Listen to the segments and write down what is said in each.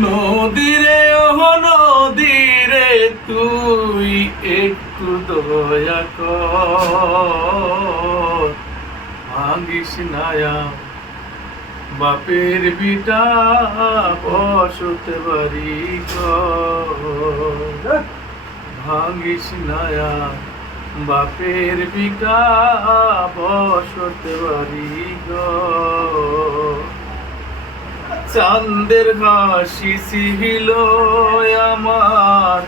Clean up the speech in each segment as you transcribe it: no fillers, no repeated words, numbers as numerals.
নদীরে ও নদীরে তুই একটু দয়া কর, ভাঙিস নায়া বাপের বিটা বসতে বাড়ি ঘর, ভাঙিস নায়া বাপের বিটা বসতে বাড়ি ঘর। চাঁদের হাসি ছিল আমার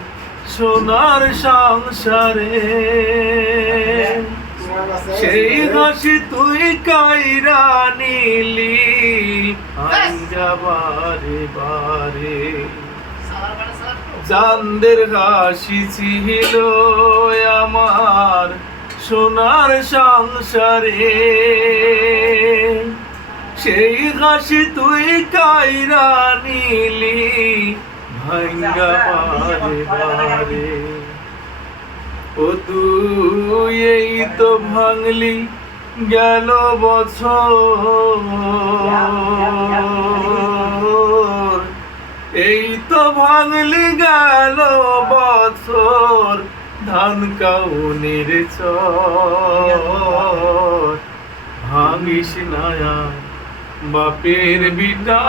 সোনার সংসারে, সেই হাসি তুই কাইরা নিলি বারে বারে। চাঁদের হাসি ছিল আমার সোনার সংসারে, সেই হাসি তুই কাইরা নিলি ভাঙ্গা বারে বারে। ও তুই এই তো ভাঙলি গেল বছর, এই তো ভাঙলি গেল বছর ধান কাউনের চর, ভাঙিস নায়া বাপের বিটা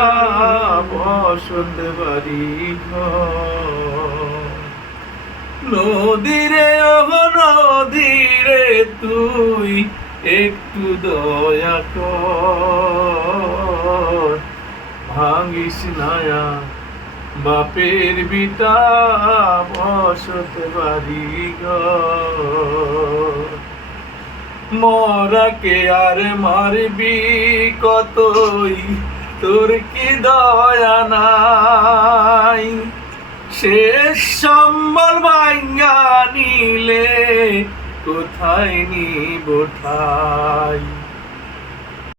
বসত বাড়ি ঘর। নদীরে ও নদীরে তুই একটু দয়া কর, ভাঙিস নায়া বাপের বিটা বসত বাড়ি ঘর। মরাকে আর মারবি কতই, তোর কি দয়া নাই? শেষ সম্বল ভাঙ্গা নিলে কোথায় নিব ঠাই?